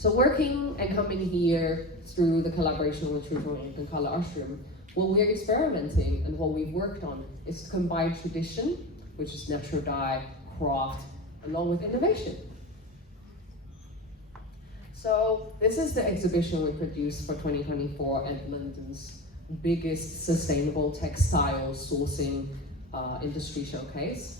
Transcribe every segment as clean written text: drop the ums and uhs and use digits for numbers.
So working and coming here through the collaboration with TrueToneInk and ColorAshram, what we're experimenting and what we've worked on is to combine tradition, which is natural dye, craft, along with innovation. So this is the exhibition we produced for 2024 at London's biggest sustainable textile sourcing industry showcase.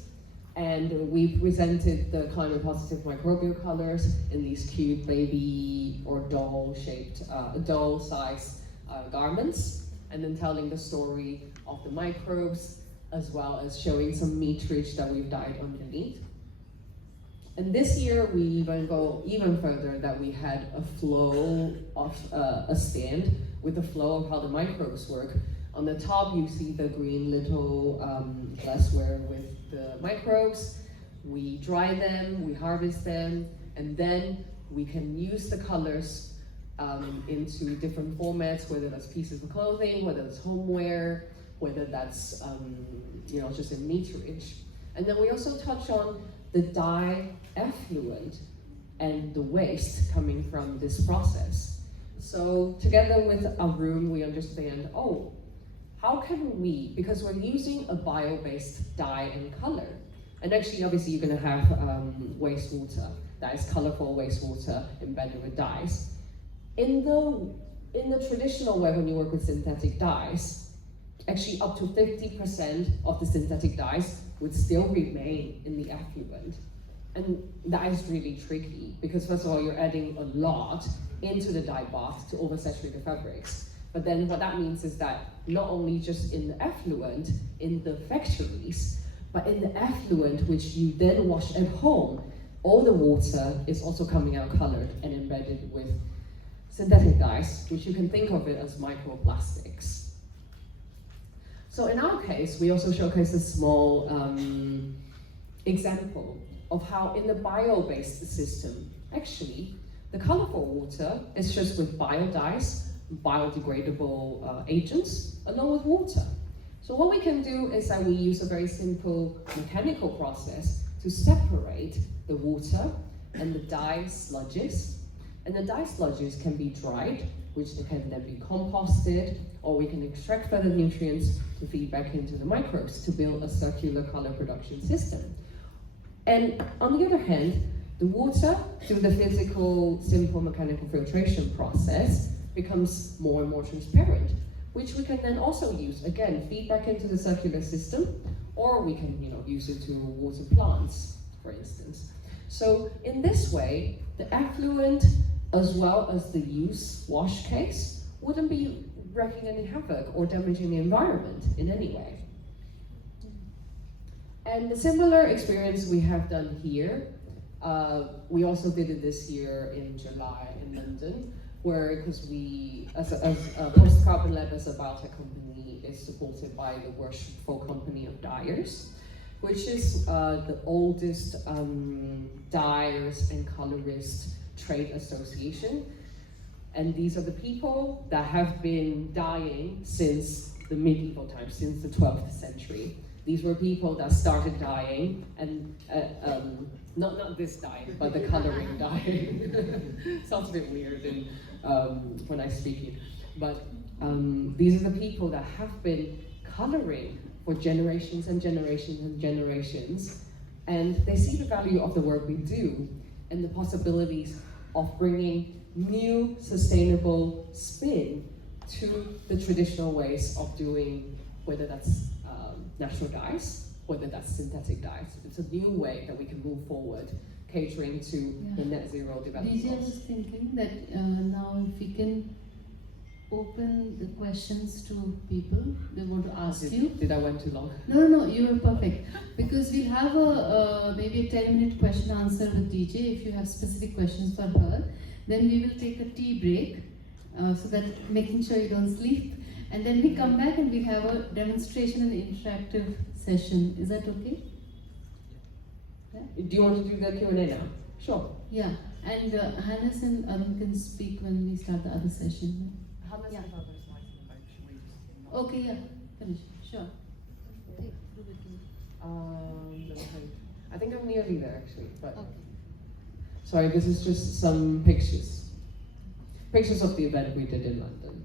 And we presented the climate positive microbial colors in these cute baby or doll-shaped, doll-sized garments, and then telling the story of the microbes, as well as showing some meterage that we've dyed underneath. And this year we even go even further, that we had a flow of a stand with the flow of how the microbes work. On the top you see the green little glassware with the microbes. We dry them, we harvest them, and then we can use the colors into different formats, whether that's pieces of clothing, whether that's homeware, whether that's just in meterage. And then we also touch on the dye effluent and the waste coming from this process. So together with Arun, we understand, how can we, because we're using a bio-based dye and color, and actually obviously you're gonna have wastewater, that is colorful wastewater embedded with dyes. In the traditional way, when you work with synthetic dyes, actually up to 50% of the synthetic dyes would still remain in the effluent. And that is really tricky, because first of all, you're adding a lot into the dye bath to oversaturate the fabrics. But then what that means is that not only just in the effluent, in the factories, but in the effluent which you then wash at home, all the water is also coming out colored and embedded with synthetic dyes, which you can think of it as microplastics. So in our case, we also showcase a small example of how in the bio-based system, actually, the colorful water is just with bio-dyes, biodegradable agents, along with water. So what we can do is that we use a very simple mechanical process to separate the water and the dye sludges. And the dye sludges can be dried, which they can then be composted, or we can extract further nutrients to feed back into the microbes to build a circular color production system. And on the other hand, the water, through the physical, simple mechanical filtration process, becomes more and more transparent, which we can then also use, again, feed back into the circular system, or we can use it to water plants, for instance. So in this way, the effluent as well as the use wash case wouldn't be wreaking any havoc or damaging the environment in any way. And a similar experience we have done here. We also did it this year in July in London, where, because we, as a Post Carbon Lab as a biotech company, is supported by the Worshipful Company of Dyers, which is the oldest dyers and colorists trade association. And these are the people that have been dyeing since the medieval times, since the 12th century. These were people that started dyeing, and not this dyeing, but the coloring dyeing. Sounds a bit weird when I speak it. But these are the people that have been coloring for generations and generations and generations. And they see the value of the work we do and the possibilities of bringing new sustainable spin to the traditional ways of doing, whether that's natural dyes, whether that's synthetic dyes. It's a new way that we can move forward, catering to the net zero development. DJ was thinking that now if we can open the questions to people they want to ask you. Did I went too long? No, you were perfect. Because we'll have a maybe a 10-minute question answer with DJ. If you have specific questions for her, then we will take a tea break, so that making sure you don't sleep. And then we come back and we have a demonstration and interactive session. Is that okay? Yeah? Do you want to do the Q&A now? Sure. Yeah, and Hannes and Arun can speak when we start the other session. Hannes Yeah. has other slides in the back. Should we just Okay, yeah, finish. Sure. let me think. I think I'm nearly there actually, but Okay. sorry, this is just some pictures. pictures of the event we did in London.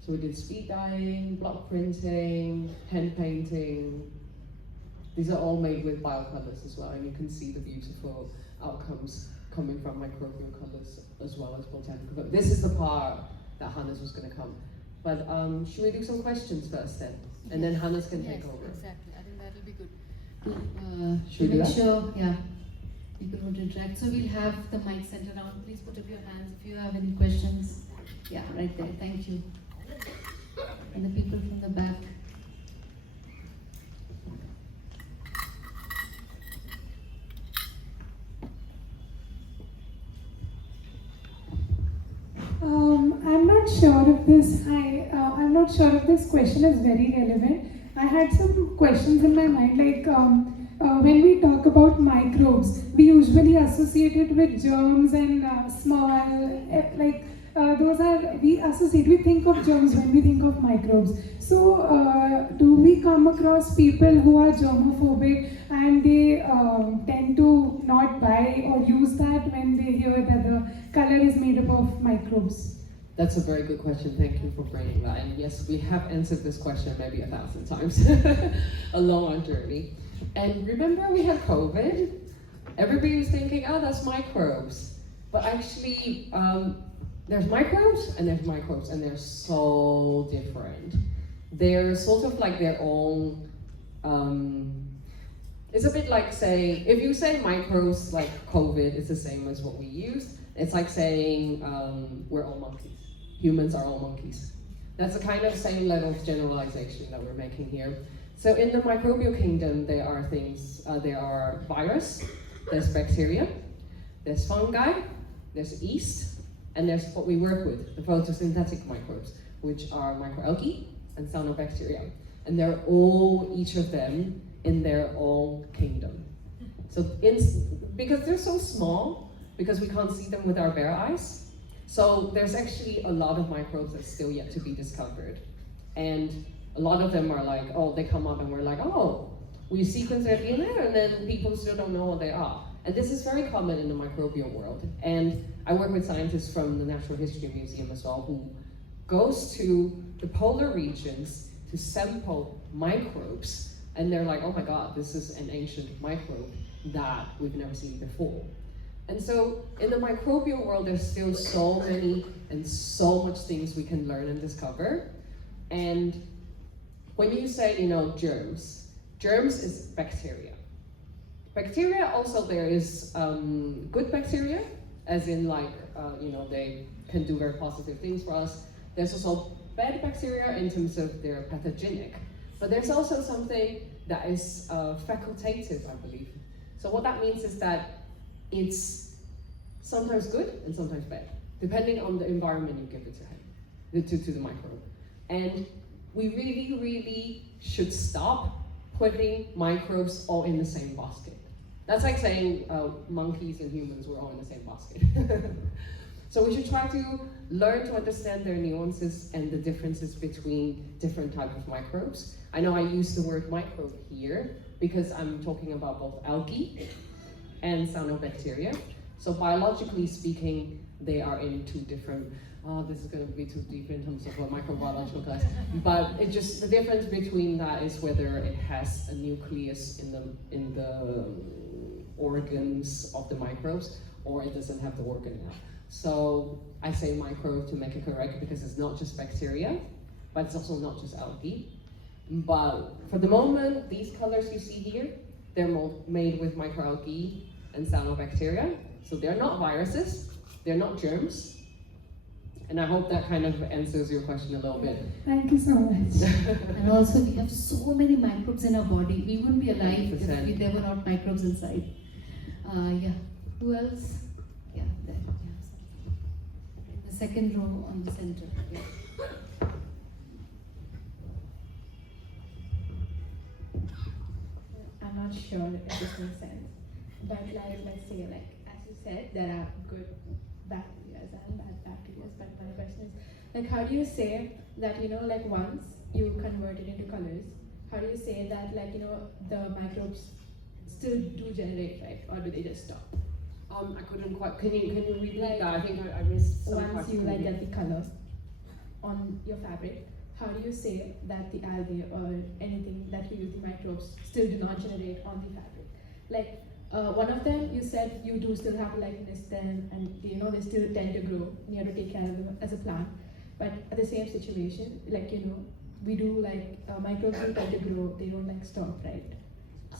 So we did speed dyeing, block printing, hand painting. These are all made with BioColors as well, and you can see the beautiful outcomes coming from microbial colors as well as botanical. But this is the part that Hannes was going to come. But should we do some questions first then? And then Hannes can take over. Exactly. I think that will be good. Should we do make that? sure, yeah, people would interact. So we'll have the mic sent around. Please put up your hands if you have any questions. Yeah, right there. Thank you. And the people from the back. I'm not sure if this. I'm not sure if this question is very relevant. I had some questions in my mind, like when we talk about microbes, we usually associate it with germs and we think of germs when we think of microbes. So, do we come across people who are germophobic and they tend to not buy or use that when they hear that the color is made up of microbes? That's a very good question. Thank you for bringing that. And yes, we have answered this question maybe 1,000 times along our journey. And remember we had COVID? Everybody was thinking, oh, that's microbes. But actually, there's microbes, and they're so different. They're sort of like their own, it's a bit like saying, if you say microbes like COVID, it's the same as what we use. It's like saying we're all monkeys. Humans are all monkeys. That's the kind of same level of generalization that we're making here. So in the microbial kingdom, there are things, there are virus, there's bacteria, there's fungi, there's yeast, and there's what we work with, the photosynthetic microbes, which are microalgae and cyanobacteria. And they're all, each of them, in their own kingdom. So because they're so small, because we can't see them with our bare eyes, so there's actually a lot of microbes that's still yet to be discovered. And a lot of them are like, oh, they come up and we're like, oh, we sequence their DNA and then people still don't know what they are. And this is very common in the microbial world. And I work with scientists from the Natural History Museum as well, who goes to the polar regions to sample microbes. And they're like, oh my God, this is an ancient microbe that we've never seen before. And so in the microbial world, there's still so many and so much things we can learn and discover. And when you say, germs is bacteria. Bacteria also, there is good bacteria, as in they can do very positive things for us. There's also bad bacteria in terms of they're pathogenic. But there's also something that is facultative, I believe. So what that means is that it's sometimes good and sometimes bad, depending on the environment you give it to the microbe. And we really, really should stop putting microbes all in the same basket. That's like saying monkeys and humans were all in the same basket. So we should try to learn to understand their nuances and the differences between different types of microbes. I know I use the word microbe here because I'm talking about both algae and cyanobacteria. So biologically speaking, they are in two different, this is going to be too deep in terms of a microbiological class, but it just, the difference between that is whether it has a nucleus in the organs of the microbes, or it doesn't have the organelle. So I say microbe to make it correct because it's not just bacteria, but it's also not just algae. But for the moment, these colors you see here, they're made with microalgae and cyanobacteria. So they're not viruses, they're not germs. And I hope that kind of answers your question a little bit. Thank you so much. And also we have so many microbes in our body. We wouldn't be alive 100%. if there were not microbes inside. Yeah. Who else? Yeah, there. Yeah. The second row on the center. Yeah. I'm not sure if this makes sense, but let's say, as you said, there are good bacteria and bad bacteria. But my question is, how do you say that once you convert it into colors, how do you say that the microbes still do generate, right, or do they just stop? I couldn't quite. Can you repeat that? I think I missed some Once you question. get the color on your fabric, how do you say that the algae or anything that you use the microbes still do not generate on the fabric? Like one of them, you said you do still have to like nest them, and they still tend to grow, and you have to take care of them as a plant. But at the same situation, like we do like microbes do tend to grow; they don't like stop, right?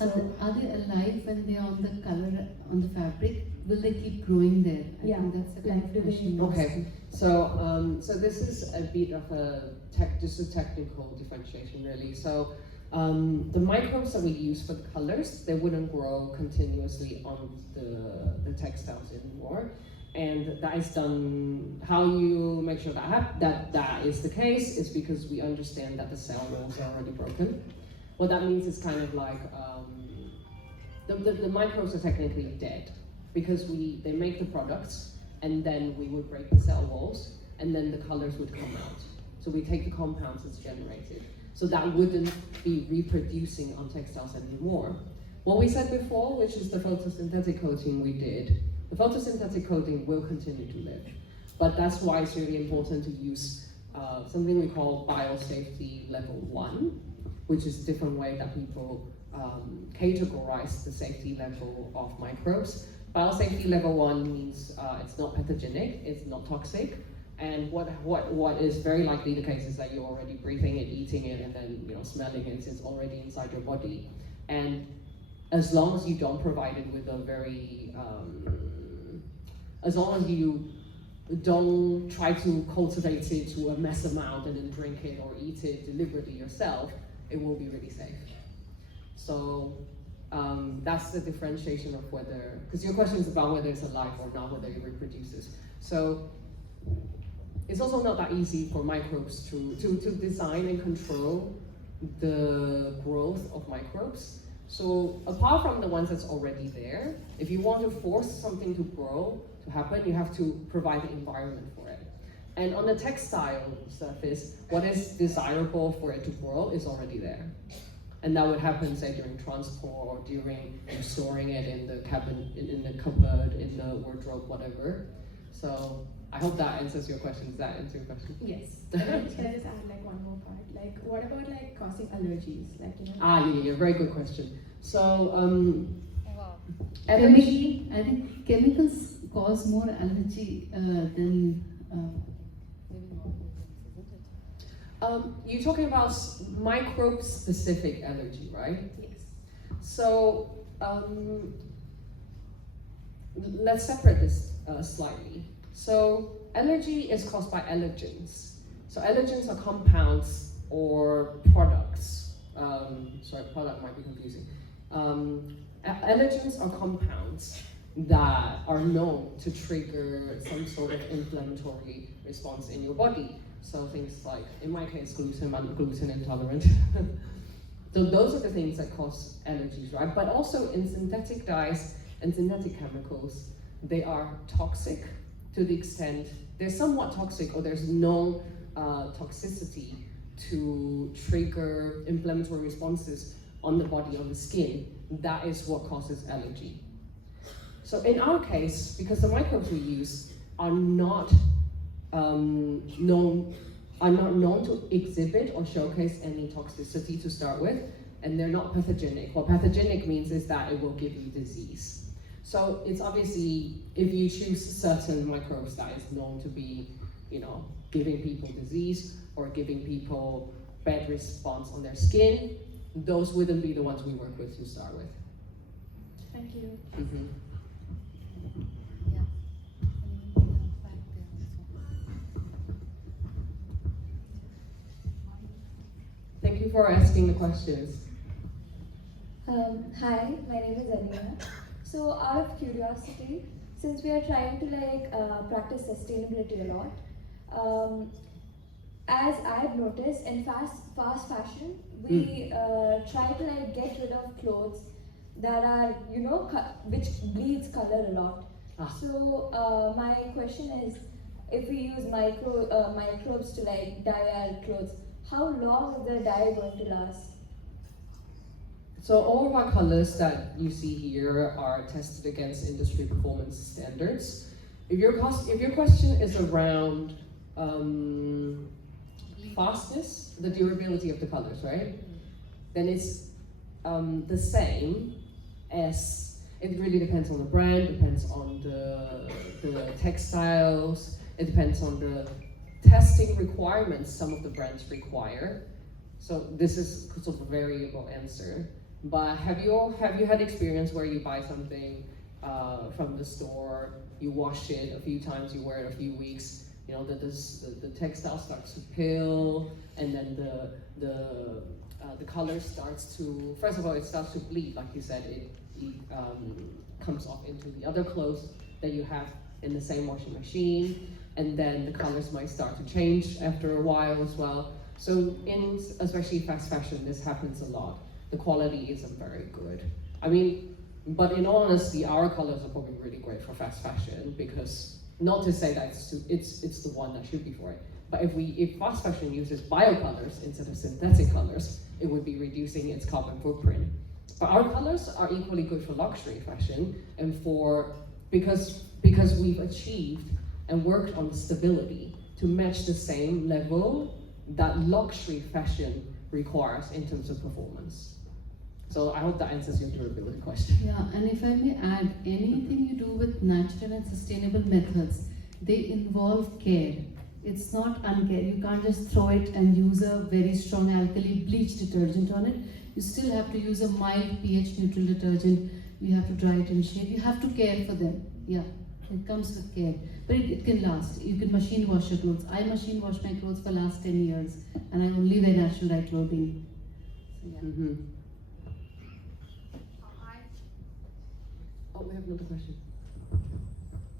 Are they alive when they are on the color on the fabric? Will they keep growing there? I Yeah, think that's the like, kind do of they- question. Okay, so this is a bit of just a technical differentiation, really. So the microbes that we use for the colors, they wouldn't grow continuously on the textiles anymore, and that is done. How you make sure that is the case is because we understand that the cell walls are already broken. What that means is kind of like the microbes are technically dead because they make the products, and then we would break the cell walls, and then the colors would come out. So we take the compounds that's generated. So that wouldn't be reproducing on textiles anymore. What we said before, which is the photosynthetic coating we did, the photosynthetic coating will continue to live. But that's why it's really important to use something we call biosafety level 1, which is a different way that people categorize the safety level of microbes. Biosafety level 1 means it's not pathogenic, it's not toxic, and what is very likely the case is that you're already breathing it, eating it, and then smelling it. It's already inside your body. And as long as you don't provide it with a very, as long as you don't try to cultivate it to a mass amount and then drink it or eat it deliberately yourself, it will be really safe. So that's the differentiation of whether, because your question is about whether it's alive or not, whether it reproduces. So it's also not that easy for microbes to design and control the growth of microbes. So apart from the ones that's already there, if you want to force something to grow, to happen, you have to provide the environment for it. And on the textile surface, what is desirable for it to grow is already there. And that would happen, say, during transport or during storing it in the cabin, in the cupboard, in the wardrobe, whatever. So I hope that answers your question. Does that answer your question? Yes. And then can I just add like one more part? Like, what about like causing allergies? Like, Yeah, very good question. So, Allergy, I think chemicals cause more allergy than maybe more isn't it? you're talking about microbe-specific allergy, right? Yes. So let's separate this slightly. So allergy is caused by allergens. So allergens are compounds or products. Sorry, product might be confusing. Allergens are compounds that are known to trigger some sort of inflammatory response in your body. So things like, in my case, gluten, I'm gluten intolerant. So those are the things that cause allergies, right? But also in synthetic dyes and synthetic chemicals, they are toxic to the extent, they're somewhat toxic or there's no toxicity to trigger inflammatory responses on the body, on the skin. That is what causes allergy. So in our case, because the microbes we use are not known to exhibit or showcase any toxicity to start with, and they're not pathogenic. What pathogenic means is that it will give you disease. So it's obviously, if you choose certain microbes that is known to be, giving people disease or giving people bad response on their skin, those wouldn't be the ones we work with to start with. Thank you. Mm-hmm. Thank you for asking the questions. Hi, my name is Alina. So out of curiosity, since we are trying to practice sustainability a lot, as I've noticed in fast fashion, we try to get rid of clothes that are which bleeds color a lot. So my question is, if we use microbes to dye our clothes, how long is the dye going to last? So all of our colors that you see here are tested against industry performance standards. If your question is around fastness, the durability of the colors, right? Then it's the same as, it really depends on the brand, depends on the textiles, it depends on the testing requirements some of the brands require. So this is sort of a variable answer. But have you had experience where you buy something from the store, you wash it a few times, you wear it a few weeks, you know, the textile starts to peel, and then the color starts to, first of all, it starts to bleed, like you said, it comes off into the other clothes that you have in the same washing machine, and then the colors might start to change after a while as well. So in especially fast fashion, this happens a lot. The quality isn't very good. I mean, but in all honesty, our colors are probably really great for fast fashion, because not to say that it's the one that should be for it, but if fast fashion uses biocolors instead of synthetic colors, it would be reducing its carbon footprint. But our colors are equally good for luxury fashion, and because we've achieved and worked on the stability to match the same level that luxury fashion requires in terms of performance. So I hope that answers your durability question. Yeah, and if I may add, anything you do with natural and sustainable methods, they involve care. It's not uncare. You can't just throw it and use a very strong alkali bleach detergent on it. You still have to use a mild pH neutral detergent. You have to dry it in shade. You have to care for them. Yeah, it comes with care. But it can last. You can machine wash your clothes. I machine wash my clothes for last 10 years, and I only wear natural dye clothing. So, yeah. Mm-hmm. Oh, we have another question.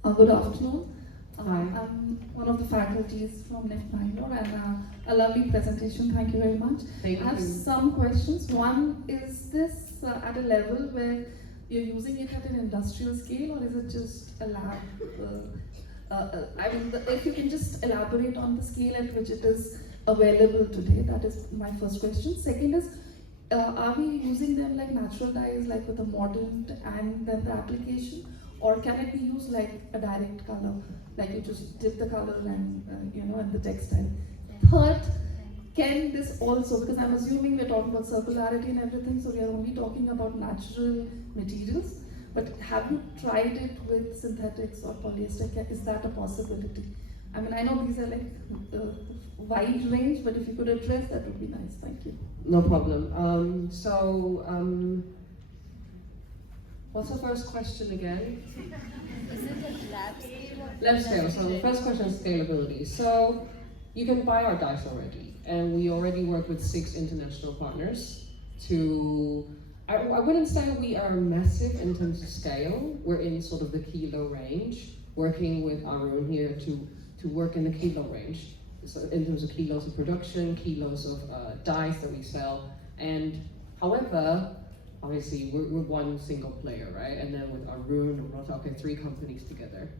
Good afternoon. Hi. I'm one of the faculties from NIFT Bangalore, and a lovely presentation. Thank you very much. Thank I have you. some questions. One, is this at a level where you're using it at an industrial scale, or is it just a lab? I mean, if you can just elaborate on the scale at which it is available today, that is my first question. Second is, are we using them like natural dyes, like with a mordant and then the application, or can it be used like a direct color, like you just dip the color and and the textile? Third, can this also, because I'm assuming we're talking about circularity and everything, so we are only talking about natural materials, but have you tried it with synthetics or polyester? Is that a possibility? I mean, I know these are like wide range, but if you could address that would be nice. Thank you. No problem. What's the first question again? Is it a lab scale? Lab scale. So the first question is scalability. So you can buy our dyes already, and we already work with 6 international partners to. I wouldn't say we are massive in terms of scale. We're in sort of the kilo range, working with Arun here to work in the kilo range. So in terms of kilos of production, kilos of dyes that we sell, and however, obviously we're one single player, right? And then with Arun, we're not talking 3 companies together.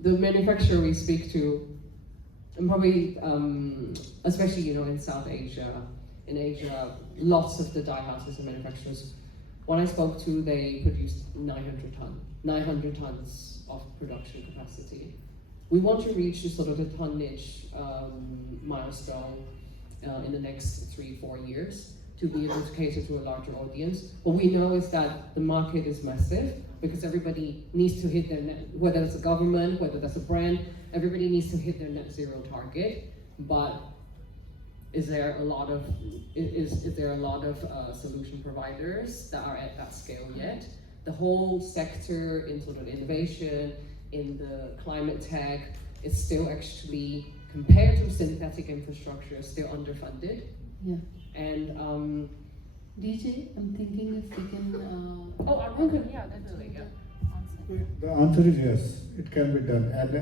The manufacturer we speak to, and probably, especially in South Asia, in Asia, lots of the dye houses and manufacturers, when I spoke to, they produced 900 tons of production capacity. We want to reach sort of the tonnage milestone in the next 3-4 years to be able to cater to a larger audience. What we know is that the market is massive because everybody needs to hit their net, whether it's a government, whether that's a brand, everybody needs to hit their net zero target. But is there a lot of solution providers that are at that scale yet? The whole sector in sort of innovation, in the climate tech, is still actually, compared to synthetic infrastructure, still underfunded. Yeah. And DJ, I'm thinking if we can. yeah, definitely, yeah. The answer is yes, it can be done at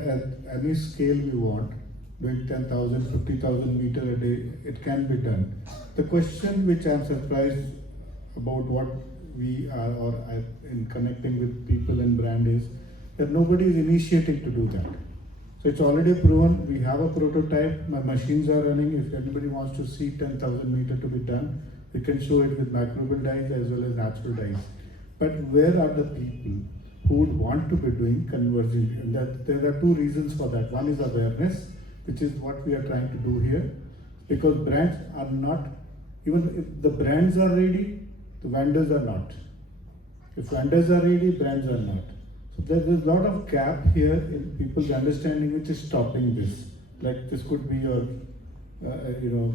any scale we want. Doing 10,000, 50,000 meter a day, it can be done. The question which I'm surprised about what we are, or in connecting with people and brand, is that nobody is initiating to do that. So it's already proven. We have a prototype. My machines are running. If anybody wants to see 10,000 meter to be done, We can show it with microbial dyes as well as natural dyes. But where are the people who would want to be doing conversion? And that there are two reasons for that. One is awareness, which is what we are trying to do here, because brands are not, even if the brands are ready, the vendors are not. If vendors are ready, brands are not. So there is a lot of gap here in people's understanding, which is stopping this. Like this could be your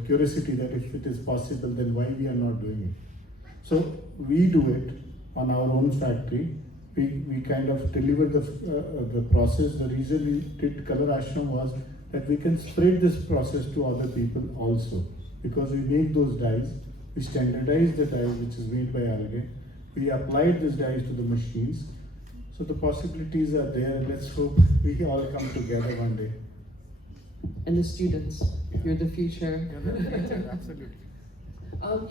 curiosity that if it is possible, then why we are not doing it. So we do it on our own factory. We kind of deliver the process. The reason we did ColorAshram was that we can spread this process to other people also, because we make those dyes, we standardize the dye which is made by algae, we applied these dyes to the machines. So the possibilities are there. Let's hope we all come together one day. And the students, you're the future. Absolutely.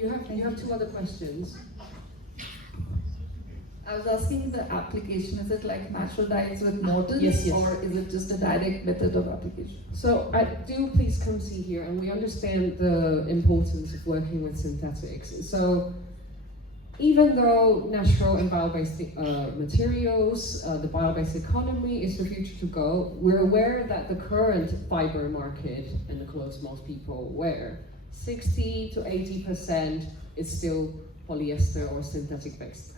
You have two other questions. I was asking the application, is it like natural dyes with mordants, Yes. or is it just a direct method of application? So do please come see here, and we understand the importance of working with synthetics. So even though natural and bio-based materials, the bio-based economy is the future to go, we're aware that the current fiber market and the clothes most people wear, 60 to 80% is still polyester or synthetic-based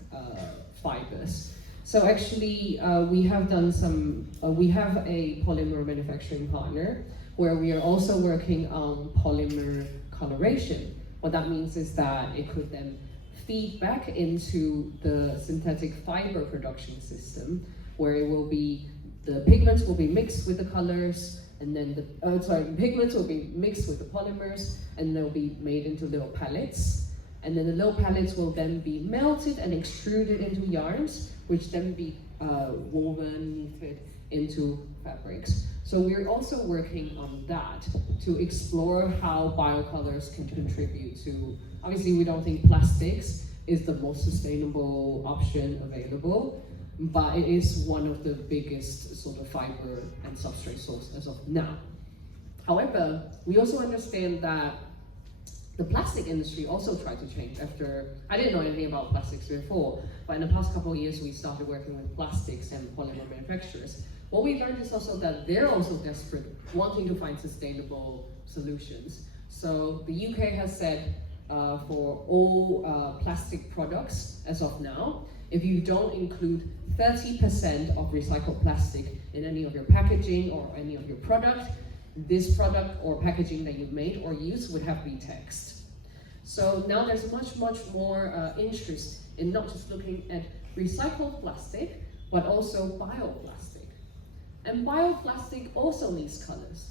fibers. So actually, we have done we have a polymer manufacturing partner where we are also working on polymer coloration. What that means is that it could then feed back into the synthetic fiber production system, where it will be, the pigments will be mixed with the colors, and then the pigments will be mixed with the polymers, and they'll be made into little pellets. And then the little pellets will then be melted and extruded into yarns, which then be woven, knitted into fabrics. So we're also working on that to explore how biocolors can contribute to, obviously we don't think plastics is the most sustainable option available, but it is one of the biggest sort of fiber and substrate source as of now. However, we also understand that the plastic industry also tried to change after, I didn't know anything about plastics before, but in the past couple of years we started working with plastics and polymer manufacturers. What we learned is also that they're also desperate, wanting to find sustainable solutions. So the UK has said for all plastic products as of now, if you don't include 30% of recycled plastic in any of your packaging or any of your product, this product or packaging that you've made or used would have to be taxed. So now there's much more interest in not just looking at recycled plastic, but also bioplastic. And bioplastic also needs colors.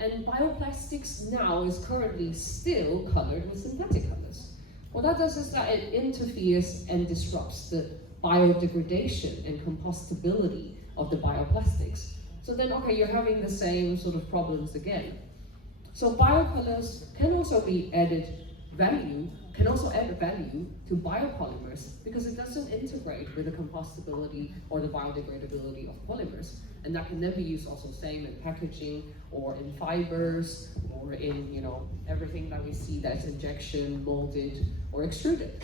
And bioplastics now is currently still colored with synthetic colors. What that does is that it interferes and disrupts the biodegradation and compostability of the bioplastics. So then, okay, you're having the same sort of problems again. So biocolors can also be added value, can also add value to biopolymers because it doesn't integrate with the compostability or the biodegradability of polymers. And that can then be used also same in packaging or in fibers or in everything that we see that's injection, molded, or extruded.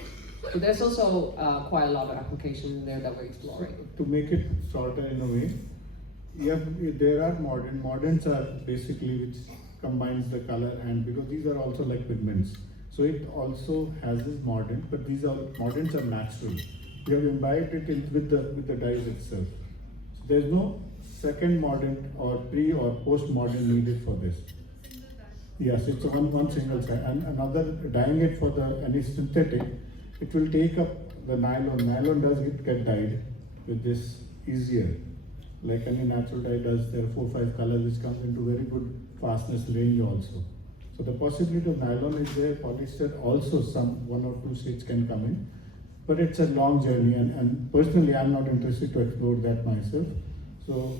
So there's also quite a lot of applications in there that we're exploring. To make it shorter in a way, there are moderns are basically which combines the color, and because these are also like pigments, so it also has this mordant, but these moderns are natural. We have imbibed it with the dyes itself. So there's no second mordant or pre or post mordant needed for this. Yes, it's one single side, and another dyeing it for any synthetic, it will take up the nylon. Nylon does get dyed with this easier. Like any natural dye does, there are 4 or 5 colors which comes into very good fastness range also. So the possibility of nylon is there, polyester also some 1 or 2 shades can come in, but it's a long journey, and personally I'm not interested to explore that myself. So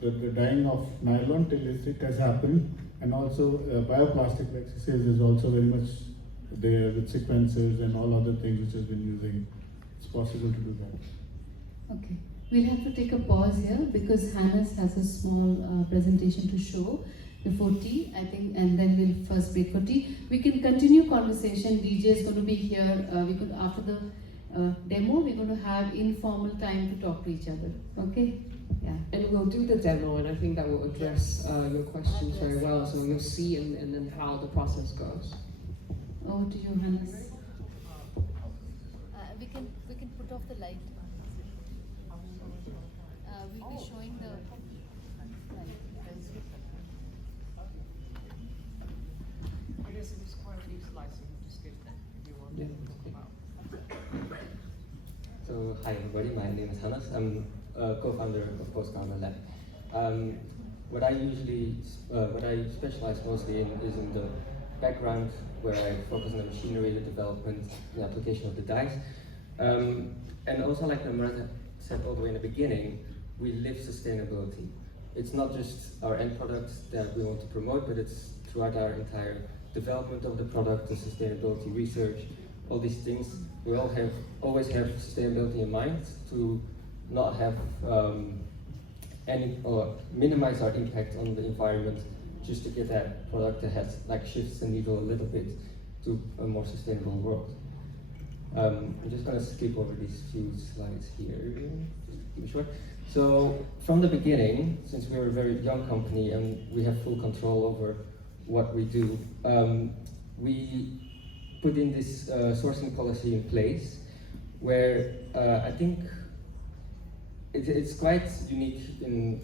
the dyeing of nylon till it has happened, and also bioplastic, like she says, is also very much there with sequencers and all other things which has been using. It's possible to do that. Okay. We'll have to take a pause here because Hannes has a small presentation to show before tea, I think, and then we'll first break for tea. We can continue conversation. DJ is going to be here. We could, after the demo, we're going to have informal time to talk to each other. Okay? Yeah. And we'll do the demo, and I think that will address your questions very well. So you'll see and then how the process goes. Over to you, Hannes. We can put off the light. We'll be showing the light. I guess there's quite a few slides, so we'll just skip that if you want to talk about. So, hi everybody, my name is Hannes. I'm a co-founder of Post Carbon Lab. What I specialize mostly in is in the background, where I focus on the machinery, the development, the application of the dyes. And also, like Namrata said all the way in the beginning, we live sustainability. It's not just our end products that we want to promote, but it's throughout our entire development of the product, the sustainability research, all these things. We always have sustainability in mind to not have any or minimize our impact on the environment, just to get that product that shifts the needle a little bit to a more sustainable world. I'm just going to skip over these few slides here, just to keep it short. So from the beginning, since we're a very young company and we have full control over what we do, we put in this sourcing policy in place, where I think it's quite unique in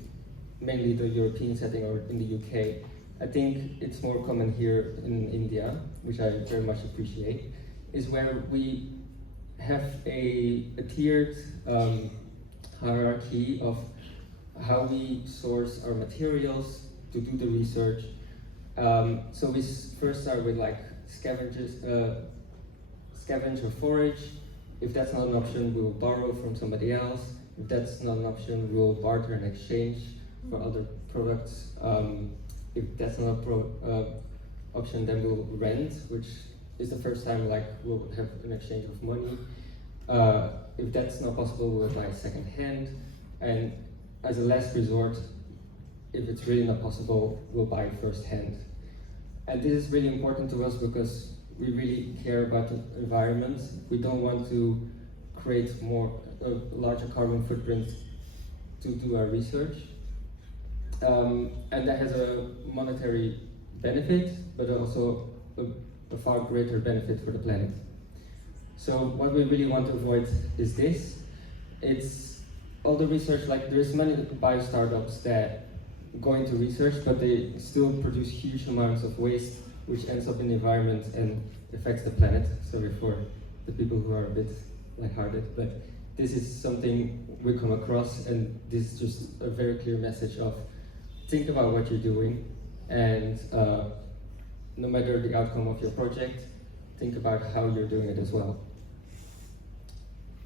mainly the European setting or in the UK. I think it's more common here in India, which I very much appreciate, is where we have a tiered hierarchy of how we source our materials to do the research. So we first start with like scavenge or forage. If that's not an option, we will borrow from somebody else. If that's not an option, we'll barter and exchange for other products. If that's not an option, then we'll rent, which is the first time like we'll have an exchange of money. If that's not possible, we'll buy second hand. And as a last resort, if it's really not possible, we'll buy first hand. And this is really important to us because we really care about the environment. We don't want to create a larger carbon footprint to do our research. And that has a monetary benefit, but also a far greater benefit for the planet. So what we really want to avoid is this. It's all the research, like there's many bio startups that go into research, but they still produce huge amounts of waste, which ends up in the environment and affects the planet. Sorry for the people who are a bit lighthearted, but this is something we come across, and this is just a very clear message of think about what you're doing, and no matter the outcome of your project, think about how you're doing it as well.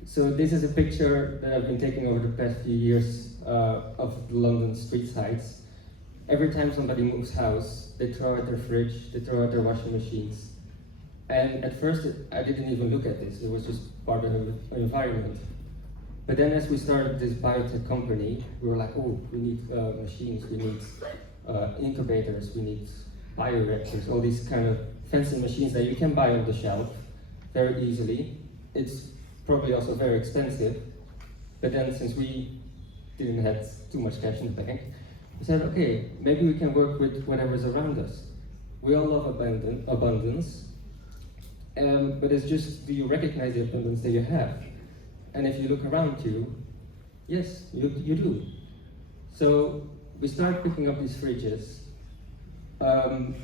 So this is a picture that I've been taking over the past few years of the London street sides. Every time somebody moves house, they throw out their fridge, they throw out their washing machines. And at first, I didn't even look at this. It was just part of the environment. But then as we started this biotech company, we were like, oh, we need machines, we need incubators, we need bioreactors, all these kind of fancy machines that you can buy on the shelf very easily. It's probably also very expensive. But then since we didn't have too much cash in the bank, we said, okay, maybe we can work with whatever's around us. We all love abundance, but it's just, do you recognize the abundance that you have? And if you look around you, yes, you do. So we started picking up these fridges, and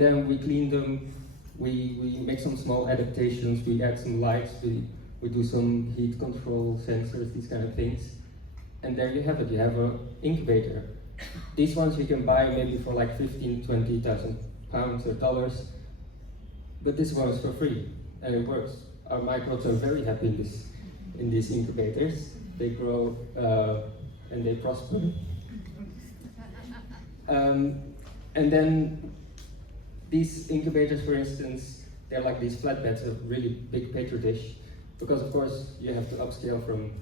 then we clean them, we make some small adaptations, we add some lights, we do some heat control sensors, these kind of things. And there you have it, you have an incubator. These ones you can buy maybe for like 15,000, 20,000 pounds or dollars, but this one is for free, and it works. Our microbes are very happy in these incubators. They grow and they prosper. And then these incubators, for instance, they're like these flatbeds, a really big petri dish, because of course you have to upscale from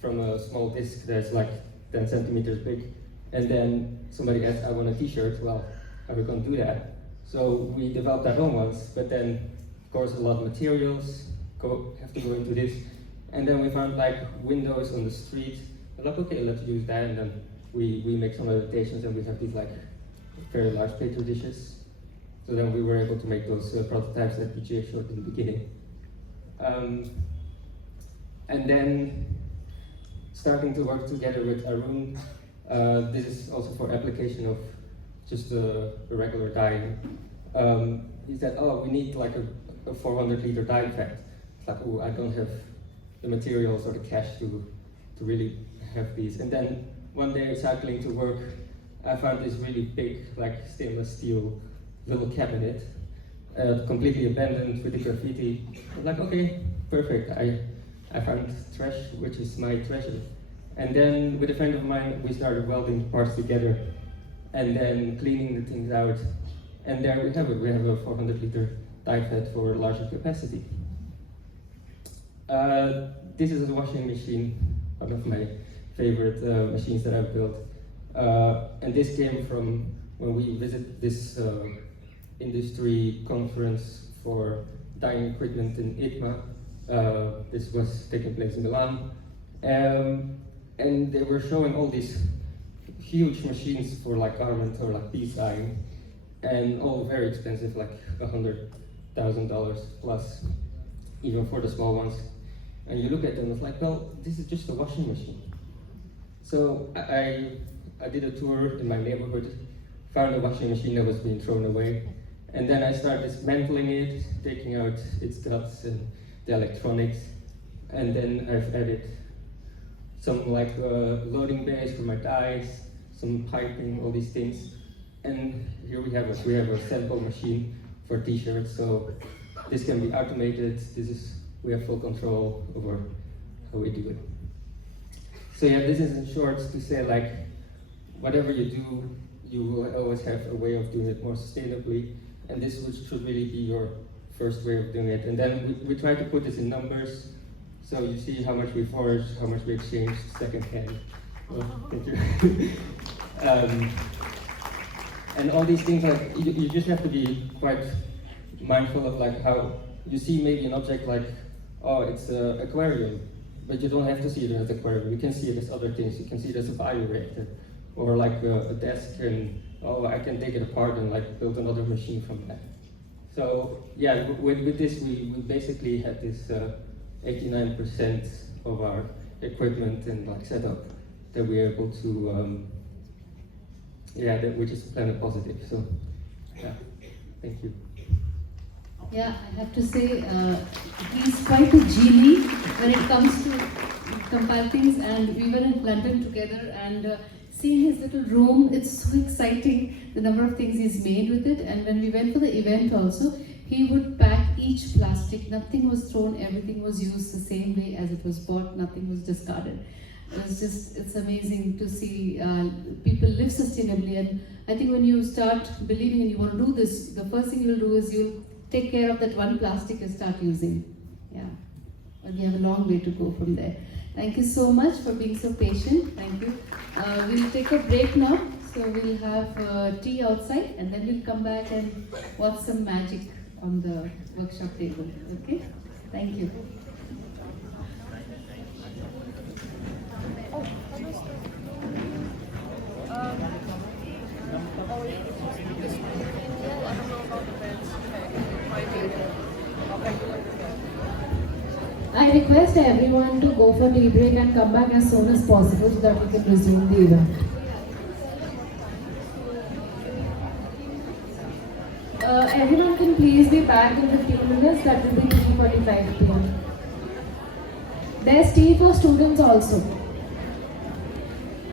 from a small disc that's like 10 centimeters big, and then somebody asks, I want a t-shirt. Well, how are we going to do that? So we developed our own ones, but then, of course, a lot of materials have to go into this. And then we found like windows on the street. We're like, okay, let's use that, and then we make some adaptations, and we have these like very large petri dishes. So then we were able to make those prototypes that BJ showed in the beginning. And then starting to work together with Arun, this is also for application of just a regular dye. He said, oh, we need like a 400 liter dye effect. It's like, oh, I don't have the materials or the cash to really have these. And then one day cycling to work, I found this really big, like stainless steel little cabinet, completely abandoned with the graffiti. I'm like, okay, perfect. I found trash, which is my treasure. And then with a friend of mine, we started welding parts together and then cleaning the things out. And there we have it. We have a 400 liter die fed for larger capacity. This is a washing machine, one of my favorite machines that I've built. And this came from when we visited this industry conference for dyeing equipment in ITMA. This was taking place in Milan. And they were showing all these huge machines for like garment or like piece dyeing, and all very expensive, like $100,000 plus, even for the small ones. And you look at them, it's like, well, this is just a washing machine. So I did a tour in my neighborhood, found a washing machine that was being thrown away, and then I started dismantling it, taking out its guts and the electronics, and then I've added some like loading bays for my dyes, some piping, all these things. And here we have a sample machine for t-shirts, so this can be automated. We have full control over how we do it. So yeah, this is in short to say like, whatever you do, you will always have a way of doing it more sustainably, and this should really be your first way of doing it. And then we try to put this in numbers, so you see how much we foraged, how much we exchanged secondhand. Well, thank you. And all these things, like you just have to be quite mindful of like how you see maybe an object like, oh, it's an aquarium, but you don't have to see it as an aquarium. You can see it as other things. You can see it as a bioreactor, or like a desk, and oh, I can take it apart and like build another machine from that. So yeah, with this we basically had this 89% of our equipment and like setup that we're able to, which is planet positive. So yeah, thank you. Yeah, I have to say, he's quite a genie when it comes to compile things, and we were in London together, and seeing his little room, it's so exciting, the number of things he's made with it. And when we went for the event also, he would pack each plastic, nothing was thrown, everything was used the same way as it was bought, nothing was discarded. It's amazing to see people live sustainably. And I think when you start believing and you want to do this, the first thing you'll do is you'll take care of that one plastic you start using. Yeah, but we have a long way to go from there. Thank you so much for being so patient. Thank you. We'll take a break now. So we'll have tea outside, and then we'll come back and watch some magic on the workshop table. Okay? Thank you. I request everyone to go for tea break and come back as soon as possible so that we can resume the event. Everyone can please be back in 15 minutes, that will be 3:45 p.m. There's tea for students also.